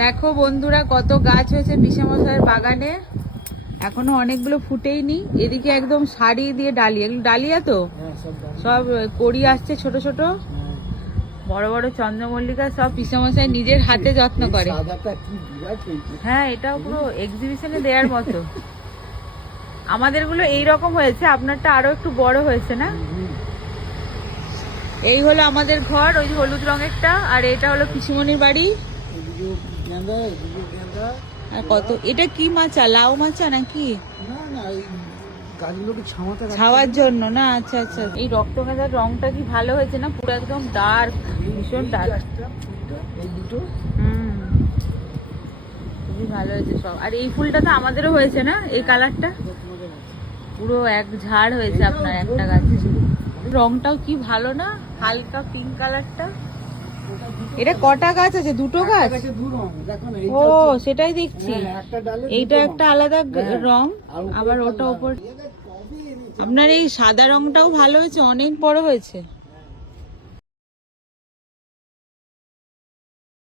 দেখো বন্ধুরা কত গাছ হয়েছে পিসেমশাইয়ের বাগানে, এখনো অনেকগুলো ফুটেইনি। এদিকে একদম শাড়ি দিয়ে ডালিয়া, এগুলো ডালিয়া তো সব কড়ি আসছে ছোট ছোট, বড় বড় চন্দ্রমল্লিকা সব পিসেমশাই নিজের হাতে যত্ন করে। হ্যাঁ, এটাও পুরো এক্সিবিশনে দেওয়ার মতো। আমাদের গুলো এইরকম হয়েছে, আপনারটা আরো একটু বড় হয়েছে না? এই হলো আমাদের ঘর, ওই হলুদ রঙেরটা, আর এটা হলো পিসিমণির বাড়ি। আর কত, এটা কি মাচা, লাউ মাচা নাকি? ছাওয়ার জন্য না? আচ্ছা আচ্ছা। এই রক্ত গাঁদার রংটা কি ভালো হয়েছে না, পুরো একদম ডার্ক, ভীষণ ডার্ক। খুবই ভালো হয়েছে সব। আর এই ফুলটা তো আমাদেরও হয়েছে না, এই কালারটা পুরো এক ঝাড় হয়েছে আপনার একটা গাছে। রংটাও কি ভালো না, হালকা পিঙ্ক কালারটা। এটা কটা গাছ আছে? দুটো গাছ? ও সেটাই দেখছি, এইটা একটা আলাদা রং, আবার ওটা ওপর। আপনার এই সাদা রংটাও ভালো হয়েছে, অনেক বড় হয়েছে।